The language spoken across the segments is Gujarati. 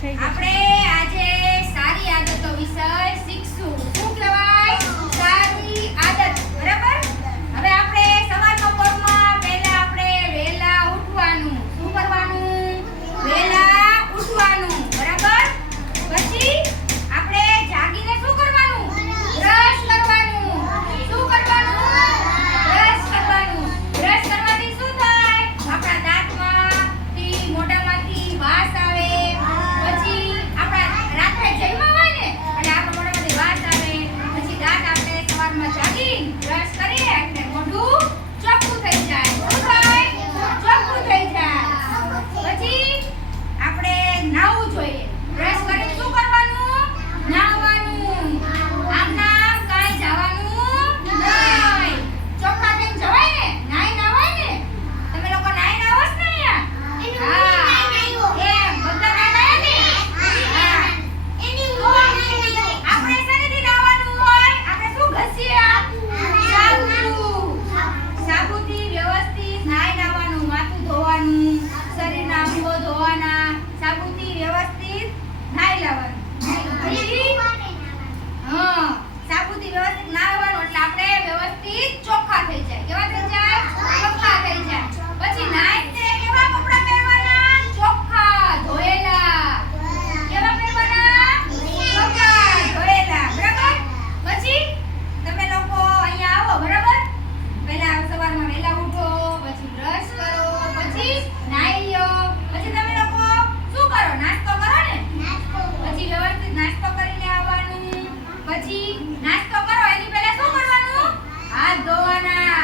થઈ ગઈ. આપણે આજે સારી આદતો વિષય શીખશું. શું કહેવાય? સારી આદત. બરાબર? હવે આપણે સવારના પોરમાં પહેલા આપણે વહેલા ઉઠવાનું. શું કરવાનું? વહેલા ઉઠવાનું. બરાબર? પછી આપણે જાગીને શું કરવાનું? બ્રશ કરવાનું. શું કરવાનું? બ્રશ કરવાનું. બ્રશ કરવાથી શું થાય? આપણા દાંતમાંથી મોઢામાંથી વાસ આવે. પછી આપણા રાત્રે જમ્યા હોય ને એટલે આપણા મોઢામાંથી વાસ આવે. પછી દાંત આપણે સવારમાં જાગી બ્રશ કરીએ એટલે મોઢું ચોખ્ખું થઈ જાય. શું થાય? ચોખ્ખું થઈ જાય. પછી આપણે નાહવું જોઈએ. બ્રશ કરીને શું કરવાનું? નાહવાનું. આમ નામ કાંઈ જવાનું નહીં. ચોખ્ખા થઈને જવાય ને? નાઈ નાવાય ને? તમે લોકો નાઈ નાવો છો ને અહીંયા? હા. એમ બધા નાઈ નાયા ને? હા. આપણે શેનાથી નાહવાનું હોય? આપણે શું ઘસીએ? સાબુથી વ્યવસ્થિત નાઈ નાવાનું. માથું ધોવાનું, શરીરના અંગો ધોવાના. સાબુથી વ્યવસ્થિત નાઈ લેવાનું. પછી સાબુથી વ્યવસ્થિત નાહવાનું એટલે આપણે વ્યવસ્થિત ચોખ્ખા થઈ જાય. કેવા થઈ જાય? ચોખ્ખા થઈ જાય. પછી નાઈને કેવા કપડાં પહેરવાના? ચોખ્ખા, ધોયેલા. કેવા પહેરવાના? ચોખ્ખા, ધોયેલા. બરાબર? પછી તમે લોકો અહીંયા આવો. બરાબર? પહેલા સવારમાં વહેલા ઉઠો, પછી બ્રશ કરો, પછી નાઈ લ્યો. પછી તમે લોકો શું કરો? નાસ્તો કરો ને? પછી વ્યવસ્થિત નાસ્તો કરીને આવવાનું. પછી નાસ્તો કરો એની પહેલા શું કરવાનું? હાથ ધોવાના.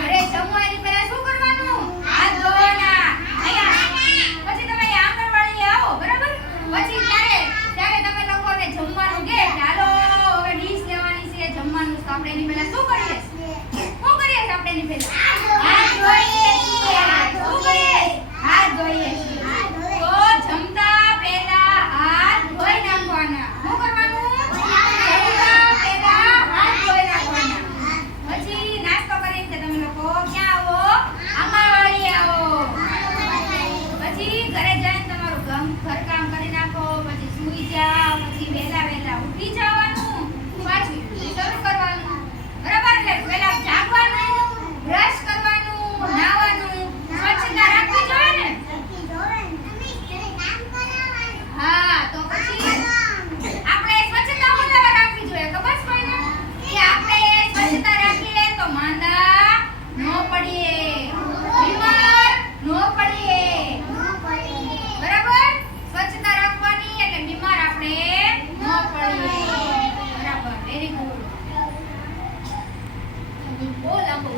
ઘરે જમવા એની પહેલા શું કરવાનું? હાથ ધોવાના. અહીંયા પછી તમે અહીંયા આંગણવાડીએ આવો. બરાબર? પછી ત્યારે તમે લોકોને જમવાનું કહે કે હાલો હવે ડીશ લેવાની છે જમવાનું. તો આપણે એની પહેલા શું કરીએ? શું કરીએ આપણે એની પહેલા? હાથ ધોઈએ છીએ. શું કરીએ? હાથ ધોઈએ છીએ. તો જમતા પહેલા હાથ ધોઈ નાખવાના. શું કરવાનું? જમતા પહેલા હાથ ધોઈ નાખવાના. પછી નાસ્તો કરીને તમે લોકો ક્યાં આવો? આંગણવાડીએ આવો. પછી ઘરે જઈને તમારું ઘરકામ કરી નાખો. પછી સૂઈ જાઓ. પછી વહેલા ઉઠી જવાનું. પાછું શરૂ કરવાનું. બરાબર? એટલે પહેલા જાગવાનું, બ્રશ કરવાનું, નાહવાનું, સ્વચ્છતા રાખવી જોઈએ ને? હા, તો પછી આપણે સ્વચ્છતા વધારે રાખવી જોઈએ. ખબર છે કોઈને? કે આપણે સ્વચ્છતા રાખીએ તો માંદા ન પડીએ, બીમાર ન પડીએ. બરાબર? સ્વચ્છતા રાખવાની એટલે બીમાર આપણે ન પડીએ. બરાબર, વેરી ગુડ. બહુ લાંબો